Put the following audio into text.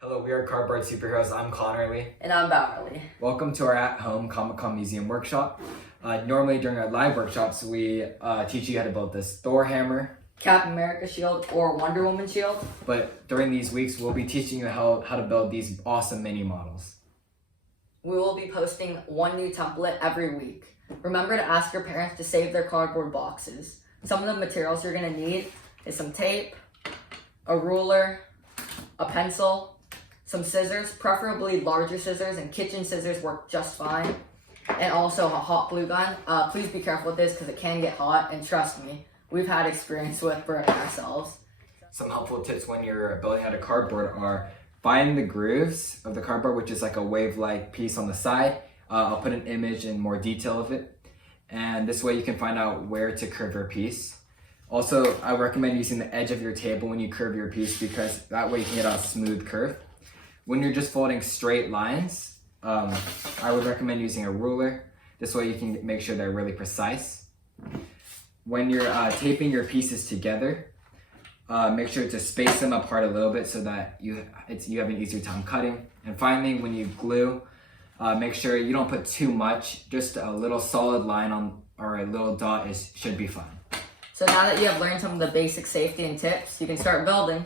Hello, we are Cardboard Superheroes. I'm Connor Lee. And I'm Bauer Lee. Welcome to our at-home Comic-Con Museum workshop. Normally during our live workshops, we teach you how to build this Thor hammer. Captain America shield or Wonder Woman shield. But during these weeks, we'll be teaching you how to build these awesome mini models. We will be posting one new template every week. Remember to ask your parents to save their cardboard boxes. Some of the materials you're going to need is some tape, a ruler, a pencil, some scissors, preferably larger scissors, and kitchen scissors work just fine. And also a hot glue gun. Please be careful with this because it can get hot, and trust me, we've had experience with burning ourselves. Some helpful tips when you're building out of cardboard are find the grooves of the cardboard, which is like a wave-like piece on the side. I'll put an image in more detail of it. And this way you can find out where to curve your piece. Also, I recommend using the edge of your table when you curve your piece because that way you can get a smooth curve. When you're just folding straight lines, I would recommend using a ruler. This way you can make sure they're really precise. When you're taping your pieces together, make sure to space them apart a little bit so that you have an easier time cutting. And finally, when you glue, make sure you don't put too much. Just a little solid line on or a little dot should be fine. So now that you have learned some of the basic safety and tips, you can start building.